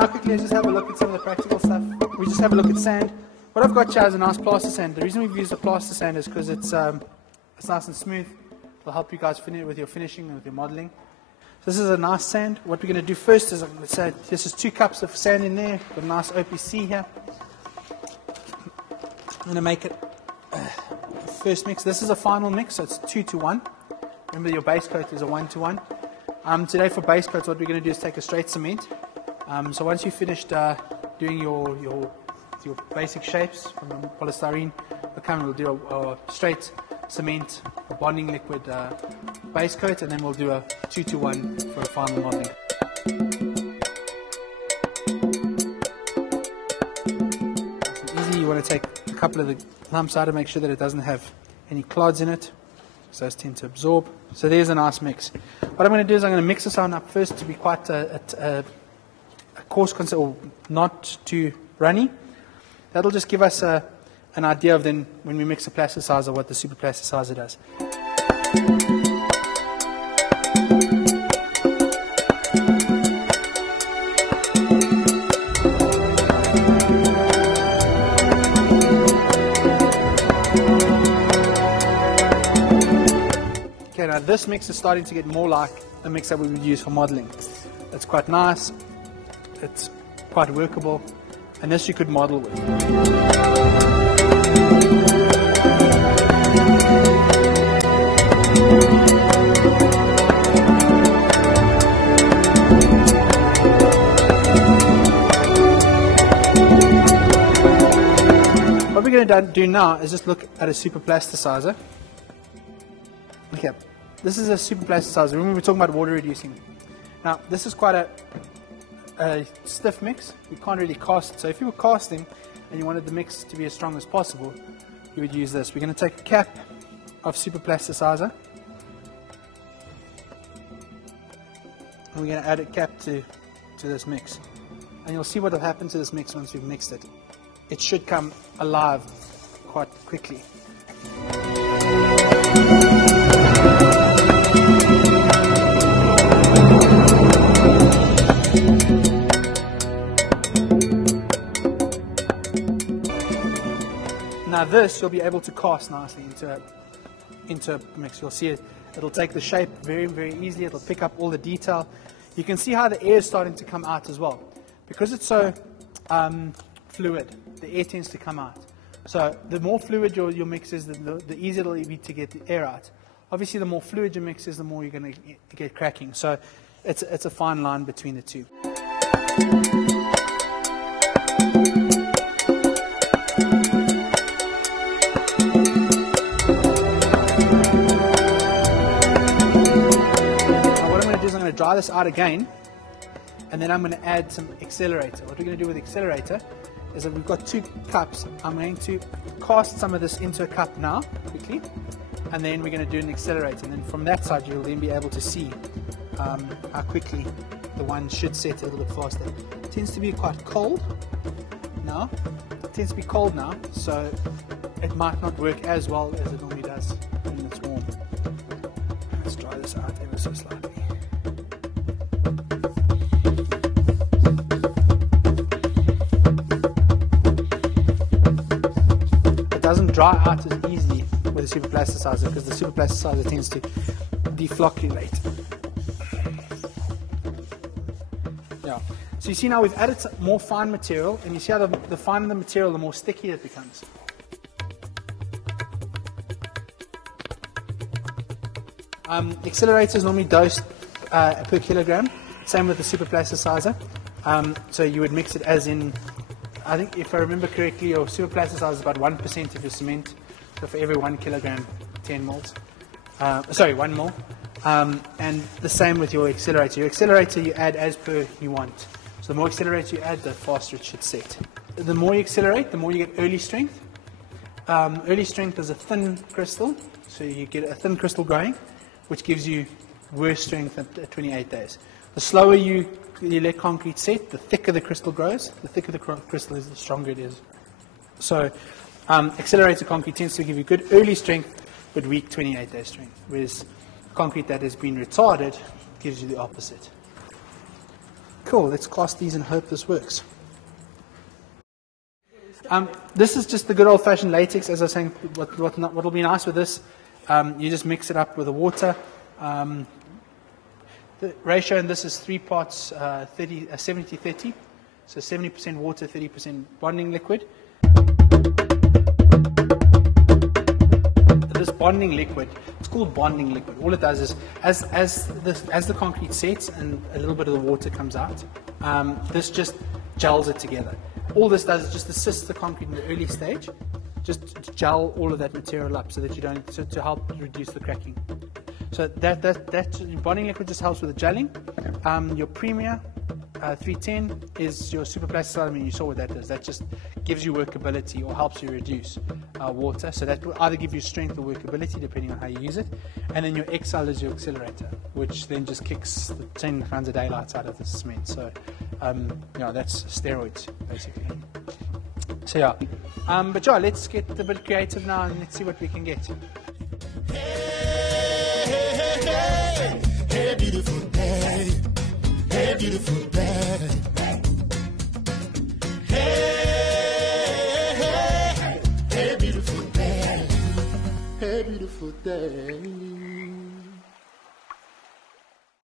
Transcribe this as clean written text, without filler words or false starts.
now quickly just have a look at some of the practical stuff. We just have a look at sand. What I've got here is a nice plaster sand. The reason we've used a plaster sand is because it's nice and smooth. It'll help you guys finish with your finishing and with your modeling. So this is a nice sand. What we're going to do first is, let's say this is 2 cups of sand in there. Got a nice OPC here. I'm going to make it first mix. This is a final mix, so it's 2-to-1. Remember your base coat is a 1-to-1. Today for base coats, what we're going to do is take a straight cement. So once you've finished doing your basic shapes from the polystyrene, we'll do a straight cement, a bonding liquid base coat, and then we'll do a 2-to-1 for a final modeling. Nice and easy. You want to take a couple of the lumps out to make sure that it doesn't have any clods in it, so those tend to absorb. So there's a nice mix. What I'm going to do is I'm going to mix this on up first to be quite a coarse concept, or not too runny. That'll just give us an idea of then when we mix a plasticizer what the super plasticizer does. Okay, now this mix is starting to get more like a mix that we would use for modeling. It's quite nice, it's quite workable, and this you could model with. What we're going to do now is just look at a super plasticizer. Okay, this is a super plasticizer. Remember we were talking about water reducing. Now this is quite a stiff mix. You can't really cast it. So if you were casting and you wanted the mix to be as strong as possible, you would use this. We're going to take a cap of super plasticizer, and we're going to add a cap to this mix. And you'll see what will happen to this mix once we've mixed it. It should come alive quite quickly. Now this you'll be able to cast nicely into a mix. You'll see it'll take the shape very, very easily. It'll pick up all the detail. You can see how the air is starting to come out as well. Because it's so fluid, the air tends to come out. So the more fluid your mix is, the easier it'll be to get the air out. Obviously the more fluid your mix is, the more you're going to get cracking. So it's a fine line between the two. Dry this out again, and then I'm going to add some accelerator. What we're going to do with accelerator is that we've got 2 cups. I'm going to cast some of this into a cup now, quickly, and then we're going to do an accelerator. And then from that side, you'll then be able to see how quickly the one should set a little bit faster. It tends to be quite cold now. It tends to be cold now, so it might not work as well as it normally does when it's warm. Let's dry this out ever so slightly. Doesn't dry out as easily with a super plasticizer because the super plasticizer tends to deflocculate. Yeah. So you see now we've added some more fine material, and you see how the finer the material, the more sticky it becomes. Accelerators normally dosed per kilogram. Same with the super plasticizer. So you would mix it as in, I think if I remember correctly, your super plasticizer is about 1% of your cement. So for every 1 kilogram, 10 moles. 1 mole. And the same with your accelerator. Your accelerator you add as per you want. So the more accelerator you add, the faster it should set. The more you accelerate, the more you get early strength. Early strength is a thin crystal. So you get a thin crystal growing, which gives you worse strength at 28 days. The slower you let concrete set, the thicker the crystal grows. The thicker the crystal is, the stronger it is. So accelerated concrete tends to give you good early strength, but weak 28-day strength. Whereas concrete that has been retarded gives you the opposite. Cool, let's cast these and hope this works. This is just the good old-fashioned latex. As I was saying, what will be nice with this, you just mix it up with the water. The ratio in this is 3 parts 70-30, so 70% water, 30% bonding liquid. This bonding liquid, it's called bonding liquid. All it does is, as the concrete sets and a little bit of the water comes out, this just gels it together. All this does is just assist the concrete in the early stage, just to gel all of that material up so that you don't, to help reduce the cracking. So that bonding liquid just helps with the gelling. Your Premier 310 is your super plasticizer. I mean, you saw what that does. That just gives you workability or helps you reduce water. So that will either give you strength or workability depending on how you use it. And then your XL is your accelerator, which then just kicks the 10 kinds of daylights out of the cement. So that's steroids basically. So yeah, but yeah, let's get a bit creative now and let's see what we can get. Hey, beautiful day. Hey, beautiful day. Hey, beautiful day. Hey, beautiful day.